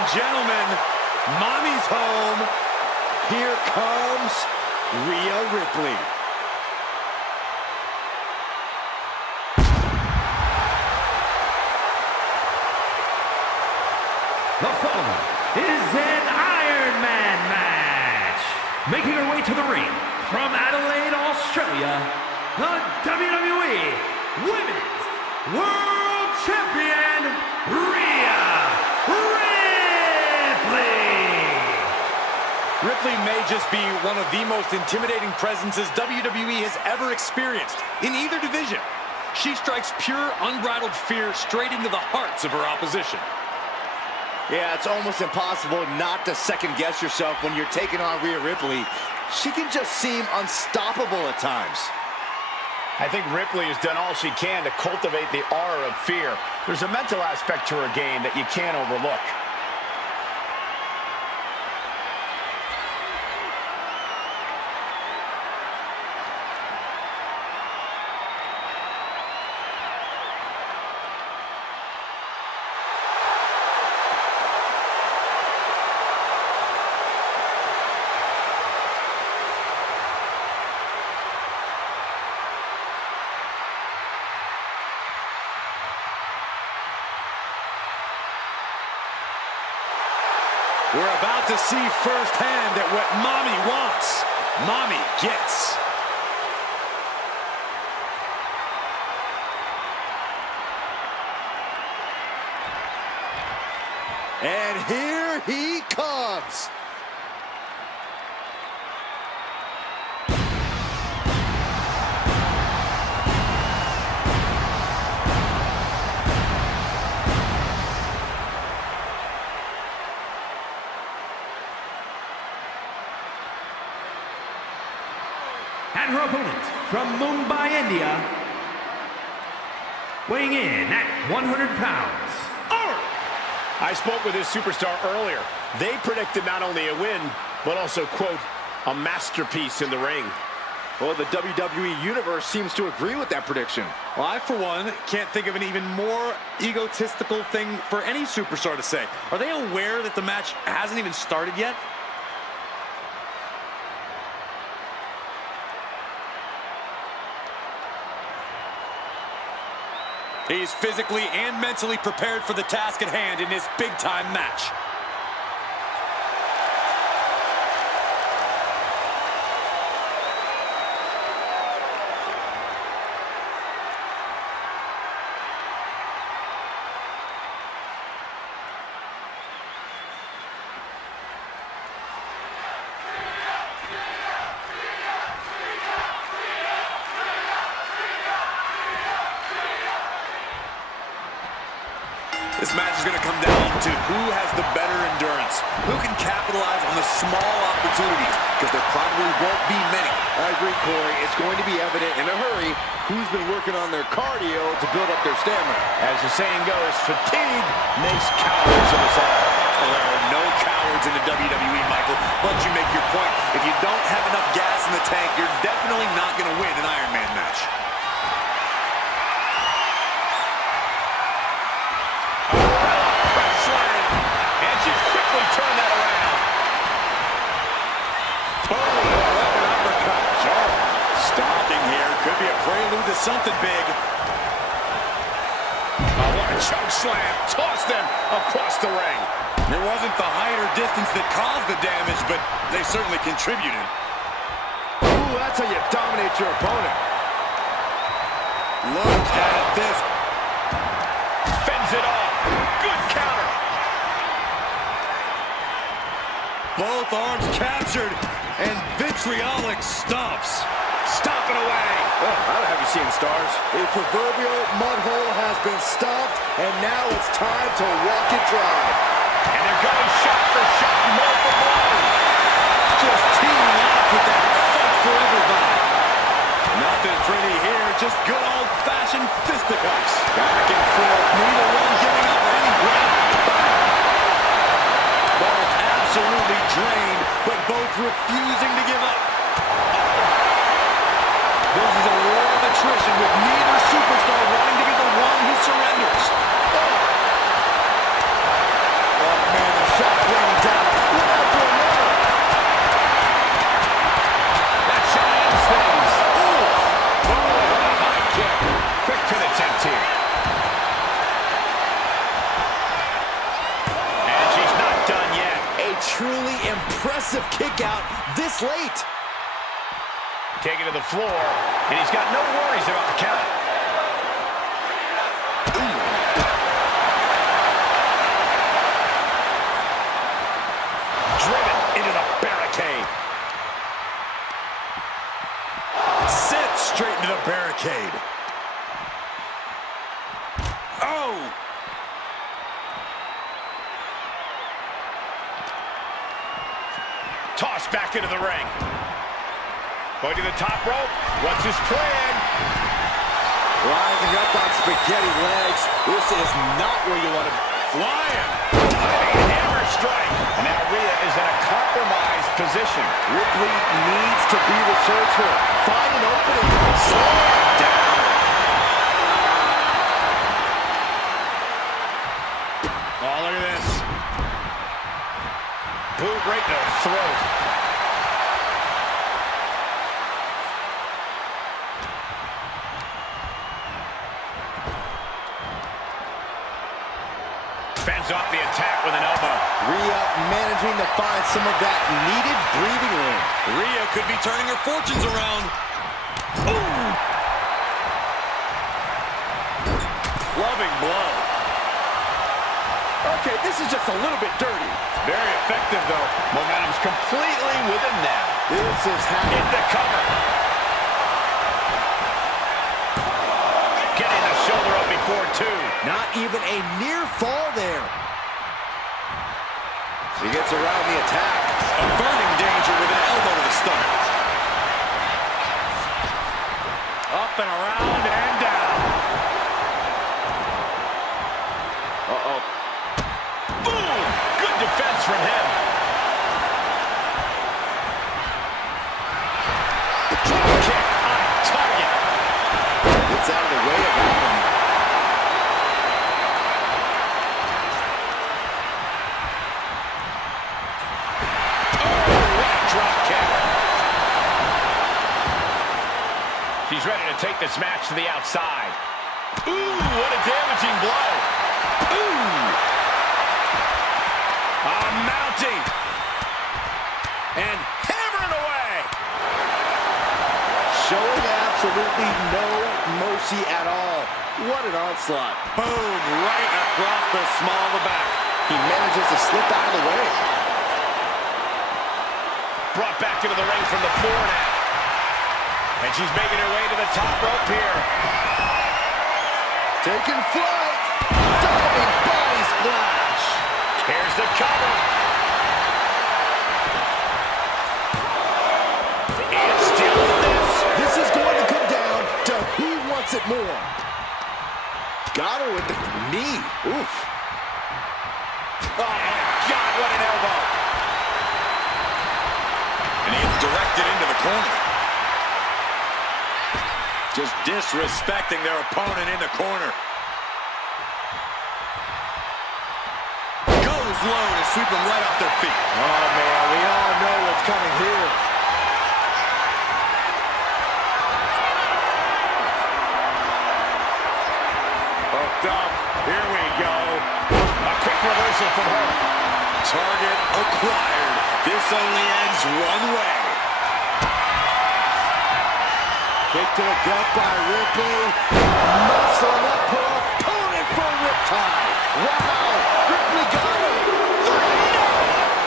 and gentlemen, Mommy's home. Here comes Rhea Ripley. The following is an Iron Man match. Making her way to the ring from Adelaide, Australia, the WWE Women's World Champion, Rhea Ripley. Ripley may just be one of the most intimidating presences WWE has ever experienced in either division. She strikes pure, unbridled fear straight into the hearts of her opposition. Yeah, it's almost impossible not to second-guess yourself when you're taking on Rhea Ripley. She can just seem unstoppable at times. I think Ripley has done all she can to cultivate the aura of fear. There's a mental aspect to her game that you can't overlook. We're about to see firsthand that what Mommy wants, Mommy gets. And here he comes. And her opponent from Mumbai, India, weighing in at 100 pounds, I spoke with this superstar earlier. They predicted not only a win, but also, quote, a masterpiece in the ring. Well, the WWE Universe seems to agree with that prediction. Well, I, for one, can't think of an even more egotistical thing for any superstar to say. Are they aware that the match hasn't even started yet? He's physically and mentally prepared for the task at hand in this big-time match. This match is going to come down to who has the better endurance, who can capitalize on the small opportunities, because there probably won't be many. I agree, Corey. It's going to be evident in a hurry who's been working on their cardio to build up their stamina. As the saying goes, fatigue makes cowards of us all. Well, there are no cowards in the WWE, Michael. Once you make your point, if you don't have enough gas in the tank, you're definitely not going to win an Iron Man match. Turn that around. Oh, what an uppercut. Sure. Stalking here could be a prelude to something big. Oh, what a choke slam. Tossed them across the ring. It wasn't the height or distance that caused the damage, but they certainly contributed. Ooh, that's how you dominate your opponent. Look at this. Fends it off. Good counter. Both arms captured, and vitriolic stomps. Stomping away. Oh, I don't have you seeing stars. A proverbial mud hole has been stomped, and now it's time to walk it dry. And they're going shot for shot, more for more. Just teaming up with that fight forever vibe. Nothing pretty here, just good old-fashioned fisticuffs. Back and forth, neither one giving up any ground. Both absolutely drained, but both refusing to give up. This is a war of attrition with neither superstar wanting to be the one who surrenders. Oh, man, slate. Taken to the floor, and he's got no worries about the count. Driven into the barricade. Sent straight into the barricade. Oh! Tossed back into the ring. Going to the top rope. What's his plan? Rising up on spaghetti legs. This is not where you want to be. Flying! Diving hammer strike. And now Rhea is in a compromised position. Ripley needs to be resourceful. Find an opening. Slam down. Oh, look at this. Boot right to the throat. Fends off the attack with an elbow. Rhea managing to find some of that needed breathing room. Rhea could be turning her fortunes around. Ooh! Clubbing blow. Okay, this is just a little bit dirty. Very effective, though. Momentum's completely with him now. This is happening. Into cover. Getting the shoulder up before two. Not even a near fall there. He gets around the attack. Averting danger with an elbow to the stomach. Up and around and down. Uh-oh. Boom! Good defense from him. Drop kick on target. Gets out of the way of that one. She's ready to take this match to the outside. Ooh, what a damaging blow. Ooh. Mounting. And hammering away. Showing absolutely no mercy at all. What an onslaught. Boom, right across the small of the back. He manages to slip out of the way. Brought back into the ring from the floor now. And she's making her way to the top rope here. Taking flight. Diving body splash. Here's the cover. And still in this. This is going to come down to who wants it more. Got her with the knee. Oof. Oh, my God, what an elbow. And he directed into the corner. Just disrespecting their opponent in the corner. Goes low to sweep them right off their feet. Oh, man, we all know what's coming here. Hooked up. Here we go. A quick reversal from her. Target acquired. This only ends one way. Kick to the gut by Ripley. Muscling up her opponent for a riptide. Wow. Ripley got him.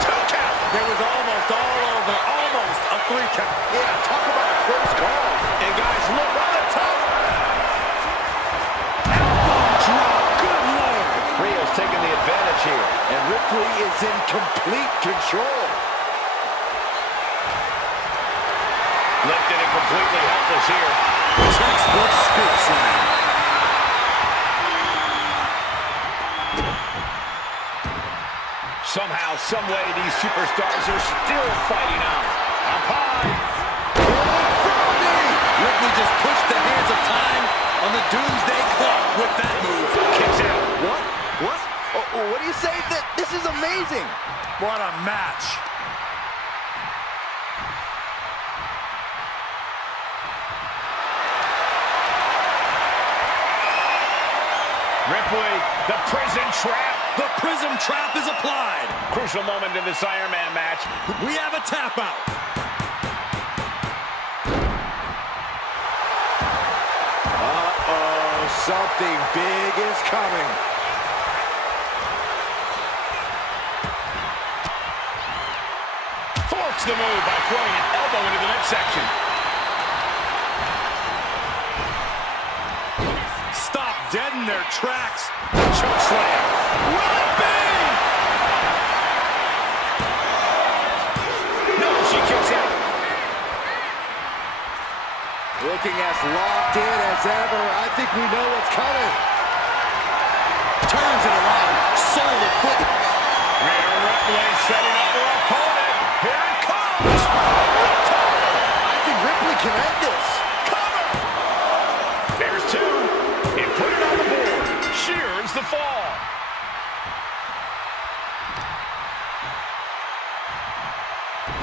2 count. It was almost all over. Almost a 3 count. Yeah, talk about a close call. And guys, look on the top. Elbow drop. Good Lord. Rhea's taking the advantage here. And Ripley is in complete control. Lifted and completely helpless here. Textbook scoop slam. Somehow, some way, these superstars are still fighting on. Up high. Ripley just pushed the hands of time on the doomsday clock with that move. Kicks out. What? What? Oh, what do you say? This is amazing. What a match. Ripley, the prison trap. The prism trap is applied. Crucial moment in this Iron Man match. We have a tap out. Something big is coming. Thwarts the move by throwing an elbow into the midsection. Stop dead in their tracks. Choke slam. Will it be? No, she kicks out. Looking as locked in as ever. I think we know what's coming. Turns it around. Sold the foot. Rhea Ripley setting up her opponent. Here it comes. I think Ripley can end this. Cover. There's two. And put it on the board. She earns the fall.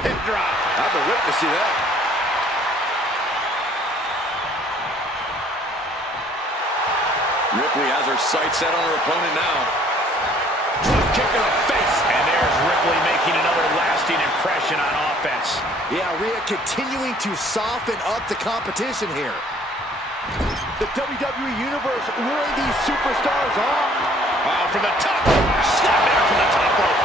Hip drop. I've been waiting to see that. Ripley has her sights set on her opponent now. Kick in the face. And there's Ripley making another lasting impression on offense. Yeah, Rhea continuing to soften up the competition here. The WWE Universe luring these superstars on. Oh, from the top rope. Snap there from the top rope.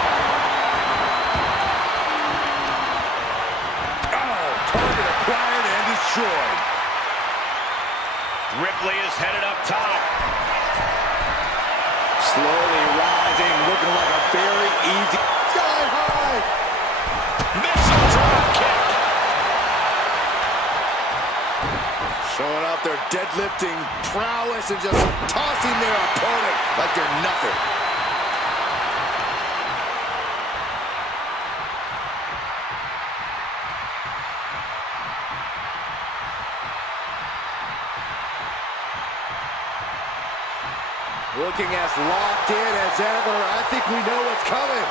Oh, target acquired and destroyed. Ripley is headed up top. Slowly rising, looking like a very easy sky high. Missile drop kick. Showing off their deadlifting prowess and just tossing their opponent like they're nothing. Looking as locked in as ever. I think we know what's coming.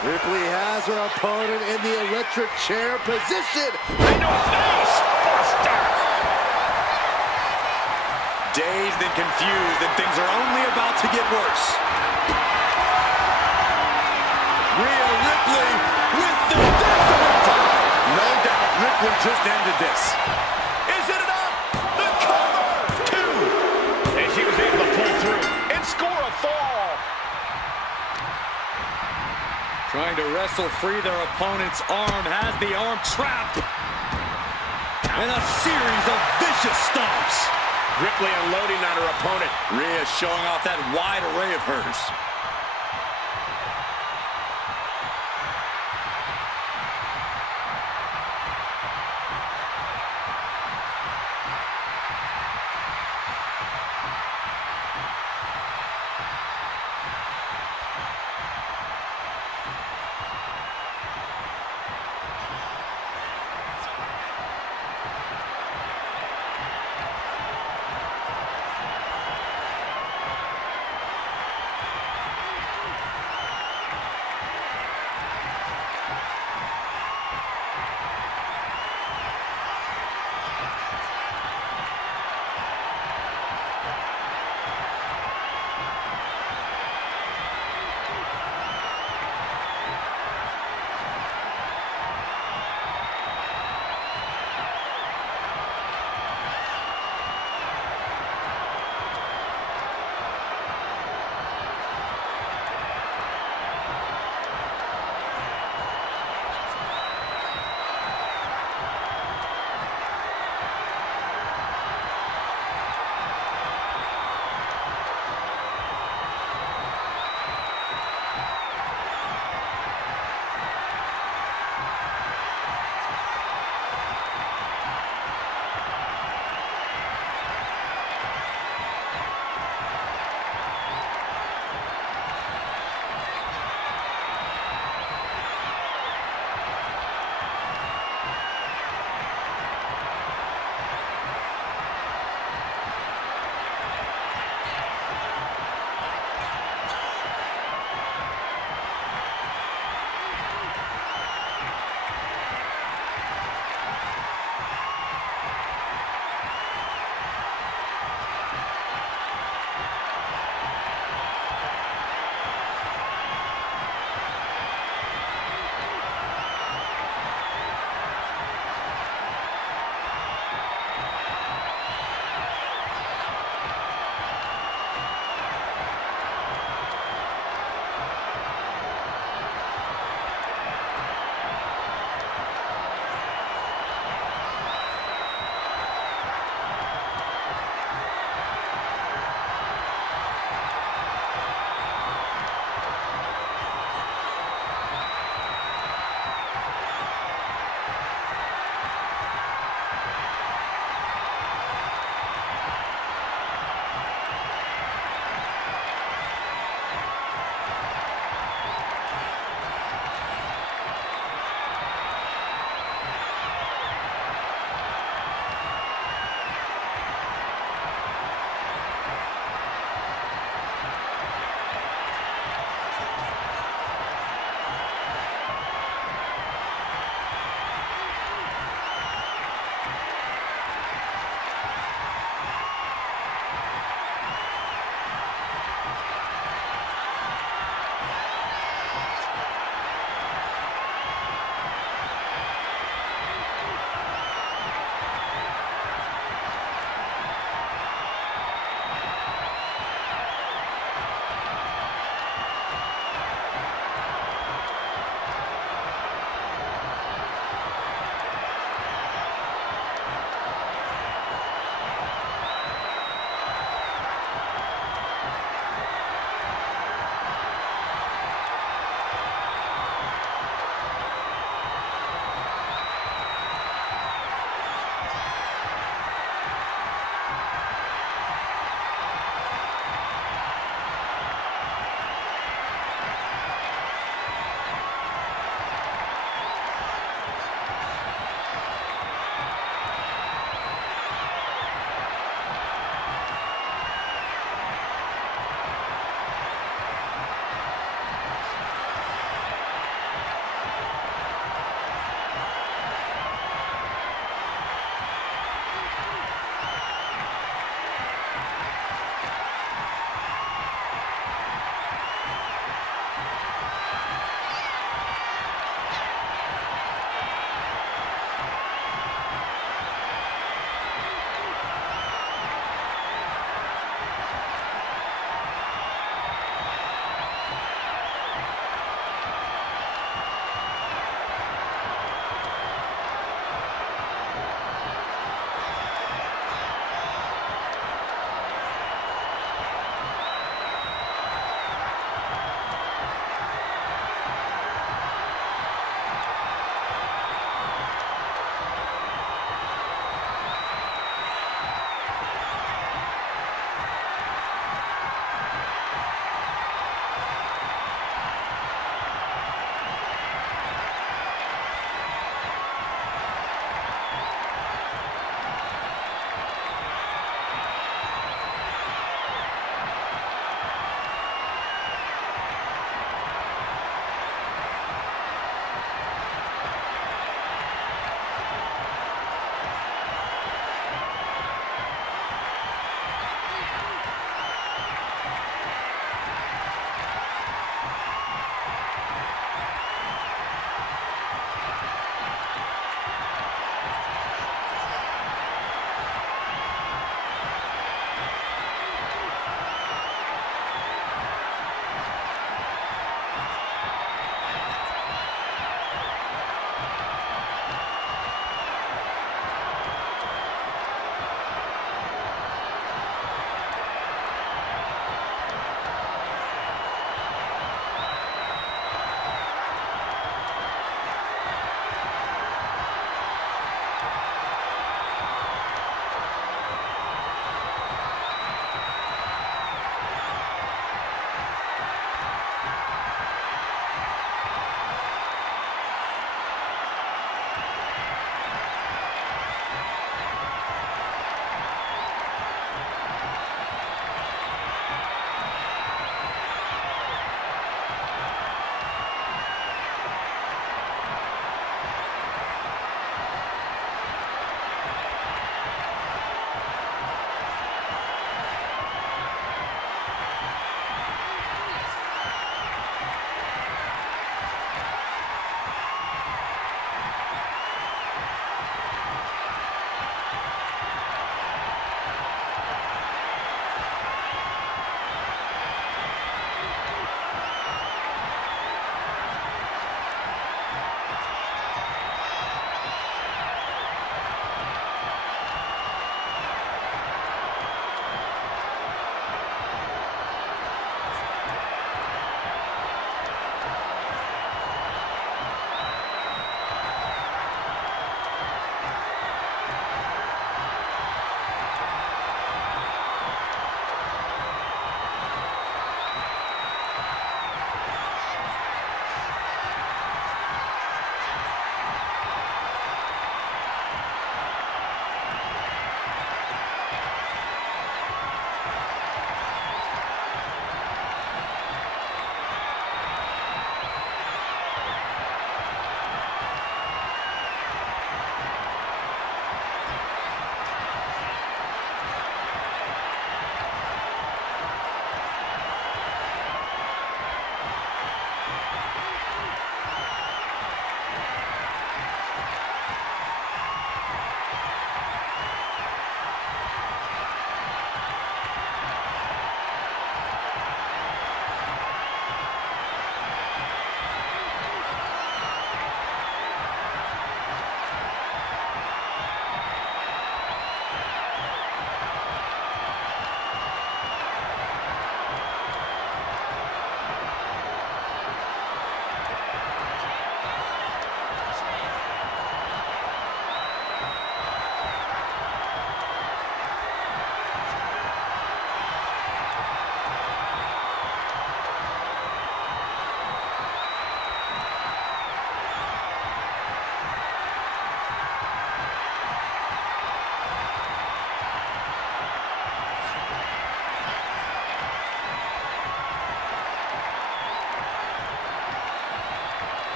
Ripley has her opponent in the electric chair position. Into a face. Buster. Dazed and confused, and things are only about to get worse. Rhea Ripley with the definite time. No doubt Ripley just ended this. Is it enough? The cover! Two. And she was able to pull through and score a fall. Trying to wrestle free their opponent's arm, has the arm trapped. And a series of vicious stomps. Ripley unloading on her opponent. Rhea showing off that wide array of hers.